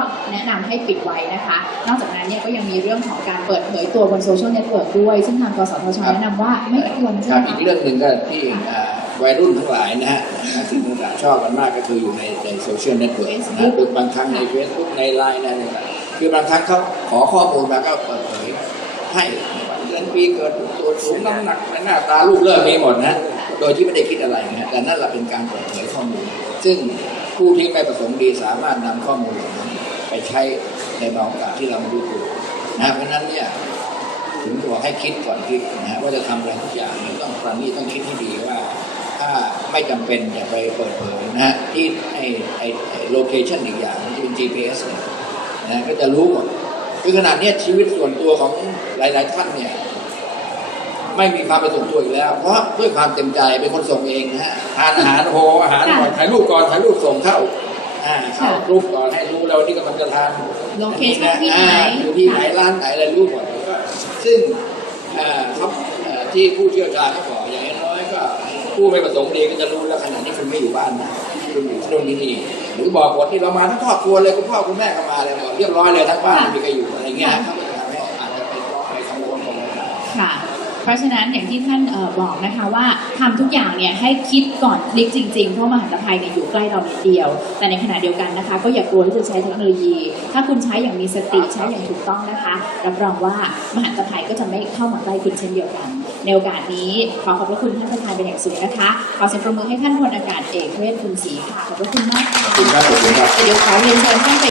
ก็แนะนำให้ปิดไว้นะคะ นอกจากนั้นเนี่ยก็ยังมีเรื่องของการเปิดเผยตัวบนโซเชียลเน็ตเวิร์กด้วย ซึ่งทางกสทชแนะนำว่าไม่ควรคใช่รับไหมอีกคะเรื่องหนึ่งก็ที่อ่าวัยรุ่นทั้งหลายนะฮะสิ่งต่างๆชอบกันมากก็คืออยู่ในในโซเชียลเน็ตเวิร์กนะคือบางครั้งใน Facebook ในไลน์นะอะไรคือบางครั้งเขาขอข้อมูลมาก็เปิดเผยให้เดือนปีเกิดตัวสูงน้ำหนักหน้าตารูปเริ่มมีหมดนะโดยที่ไม่ได้คิดอะไรนะแต่นั่นแหละเป็นการเปิดเผยข้อมูล ซึ่ง ผู้ที่ไม่ประสงค์ดีสามารถนำข้อมูลเหล่านั้นไปใช้ในบางโอกาสที่เราไม่รู้ตัวนะเพราะนั้นเนี่ยถึงบอกให้คิดก่อนคิดนะว่าจะทำอะไรทุกอย่างเนี่ยต้องประณีตต้องคิดให้ดีว่า ถ้าไม่จำเป็นอย่าไปเปิดเผยนะฮะที่ไอ้ไอ้ไอ้โลเคชันอีกอย่างที่เป็น GPS เนี่ยนะฮะก็จะรู้หมดคือขนาดเนี้ยชีวิตส่วนตัวของหลาย ๆ ท่านเนี่ยไม่มีความเป็นส่วนตัวอีกแล้ว เพราะด้วยความเต็มใจเป็นคนส่งเองนะฮะทานอาหารโหอาหารก่อนถ่ายรูปก่อนถ่ายรูปส่งเข้าอ่าเข้ากรุ๊ปก่อนให้รู้แล้ววันนี้กำลังจะทานโลเคชั่นที่ไหนอ่าอยู่ที่ไหนร้านไหนอะไรรู้หมดแล้วก็ซึ่งเอ่อเขาเอ่อที่ผู้เชี่ยวชาญเขาบอกอย่างน้อยก็ ผู้ไม่ประสงค์ดีก็จะรู้แล้วขณะนี้คุณไม่อยู่บ้านนะคุณอยู่ที่โน่นที่นี่หรือบอกว่าที่เรามาทั้งครอบครัวเลยคุณพ่อคุณแม่ก็มาเลยบอกเรียบร้อยเลยทั้งบ้านไม่มีใครอยู่อะไรเงี้ยเขาก็จะทำให้อาจจะไปร้องไปกังวลกังวลได้ค่ะ เพราะฉะนั้นอย่างที่ท่านเอ่อบอกนะคะว่าทำทุกอย่างเนี่ยให้คิดก่อนคลิกจริงๆ เพราะมหันตภัยเนี่ยอยู่ใกล้เรานิดเดียว แต่ในขณะเดียวกันนะคะ ก็อย่ากลัวที่จะใช้เทคโนโลยี ถ้าคุณใช้อย่างมีสติใช้อย่างถูกต้องนะคะรับรองว่ามหันตภัยก็จะไม่เข้ามาใกล้คุณเช่นเดียวกัน ในโอกาสนี้ขอขอบพระคุณท่านประธานเป็นอย่างสูงนะคะขอเสียงปรบมือให้ท่านพลอากาศเอกเวชคุณศรีค่ะขอบพระคุณมากค่ะขอบคุณครับขอบคุณครับเดี๋ยวขอเรียนเชิญท่านไป